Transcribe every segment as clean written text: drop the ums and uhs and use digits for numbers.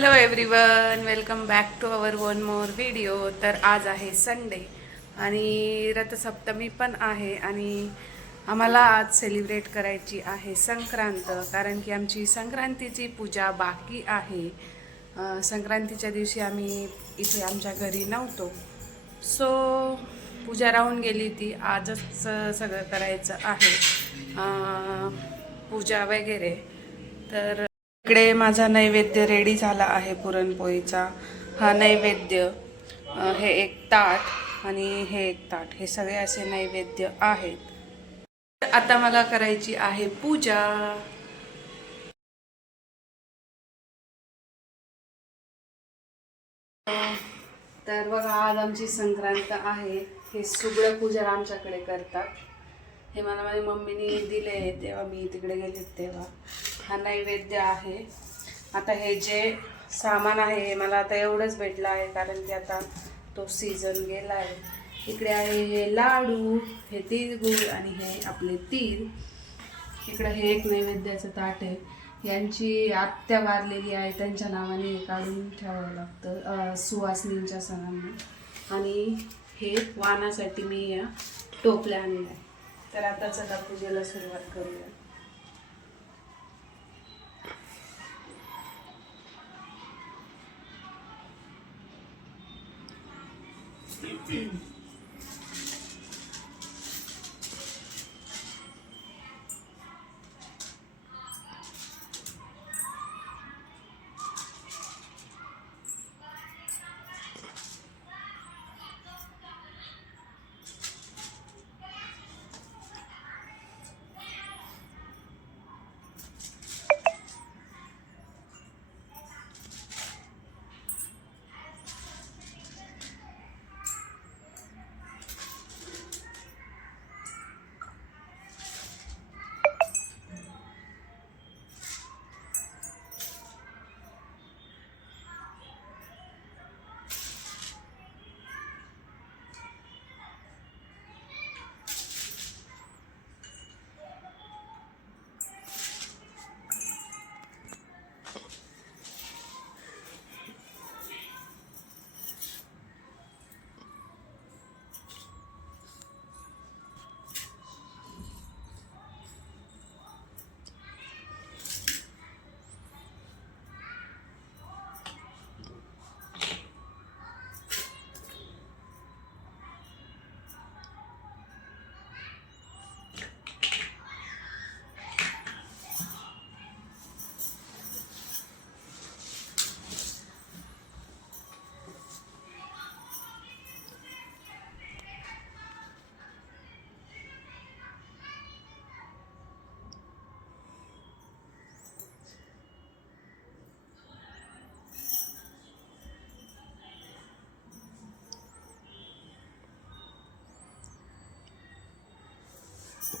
Hello everyone, welcome back to our one more video. तर आज आहे संडे आणि रथसप्तमी पण आहे आणि आम्हाला आज सेलिब्रेट करायची आहे संक्रांत, कारण की आमची संक्रांतीची पूजा बाकी आहे. संक्रांतीच्या दिवशी आम्ही इथे आमच्या घरी नव्हतो, सो पूजा राहून गेली ती. आजच सगळं करायचं आहे, पूजा वगैरे. तर इकडे माझा नैवेद्य रेडी झाला आहे, पुरणपोळीचा हा नैवेद्य. हे एक ताट आणि हे एक ताट, हे सगळे असे नैवेद्य आहेत. आता मला करायची आहे पूजा. तर बघा, आज आमची संक्रांत आहे. हे सुगडं पूजा आमच्याकडे करतात. हे मला माझ्या मम्मीने दिले तेव्हा मी तिकडे गेले तेव्हा. हा नैवेद्य आहे. आता हे जे सामान आहे हे मला आता एवढंच भेटलं आहे, कारण की आता तो सीझन गेला आहे. इकडे आहे हे लाडू, हे तिळगुळ आणि हे आपले तीळ. इकडे हे एक नैवेद्याचं ताट आहे. यांची आत्या वारलेली आहे, त्यांच्या नावाने हे काढून ठेवावं लागतं सुवासिनींच्या सणांना. आणि हे वाणासाठी मी या टोपल्या आणल्या. तर आता चला पूजेला सुरुवात करूया.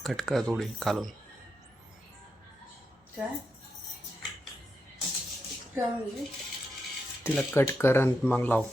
कट कर थोडी काढून. काय काय म्हणजे? तिला कट कर आणि मग लाव.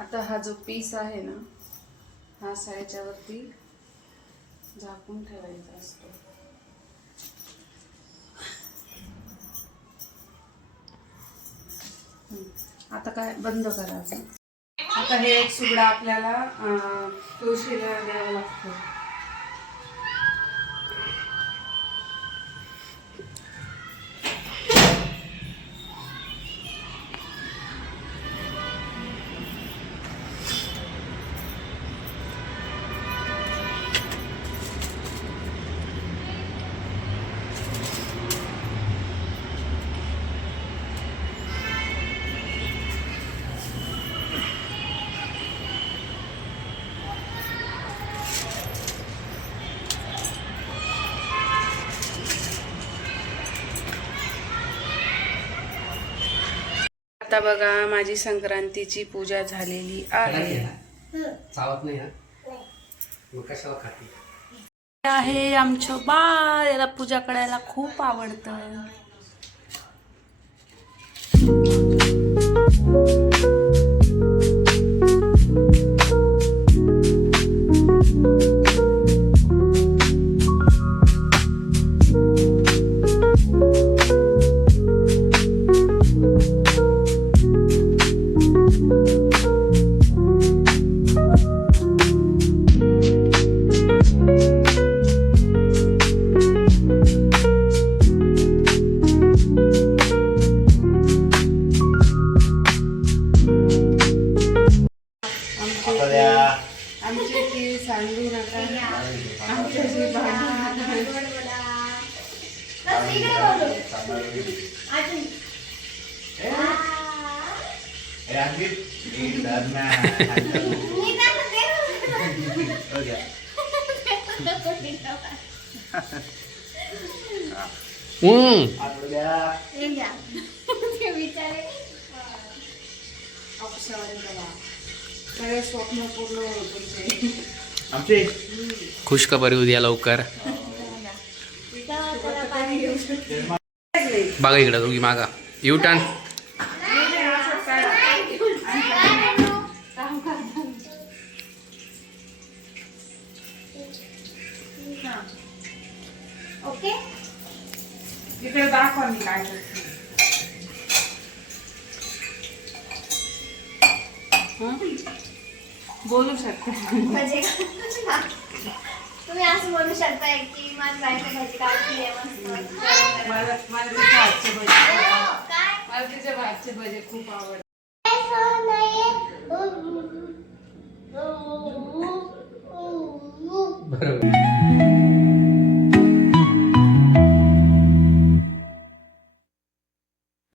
आता हा जो पीस आहे ना, हा साईच्यावरती झाकून ठेवायचा असतो. आता काय बंद करायचं. आता हे एक सुगडा आपल्याला तुळशीला द्यावं लागतं. आता बघा माझी संक्रांतीची पूजा झालेली आहे. चावत नाही ना मग कशाला खाते. आहे आमचं बाळ, याला पूजा करायला खूप आवडतं. आमचे की सांगू नका, आमच्याशी भांडण सगळे स्वप्न पूर्ण होते आमचे. खुशखबरी उद्या लवकर. बघा इकडं दोघी मागा युटर्न. ओके इकडे दाखवा मी काय करते. बोलू शकता तुम्ही असं बोलू शकताय की माझी बायको भाजी काढली आहे मस्त. मला तिच्या हातचे भजे मला तिच्या हातचे भजे खूप आवडतात. बरोबर.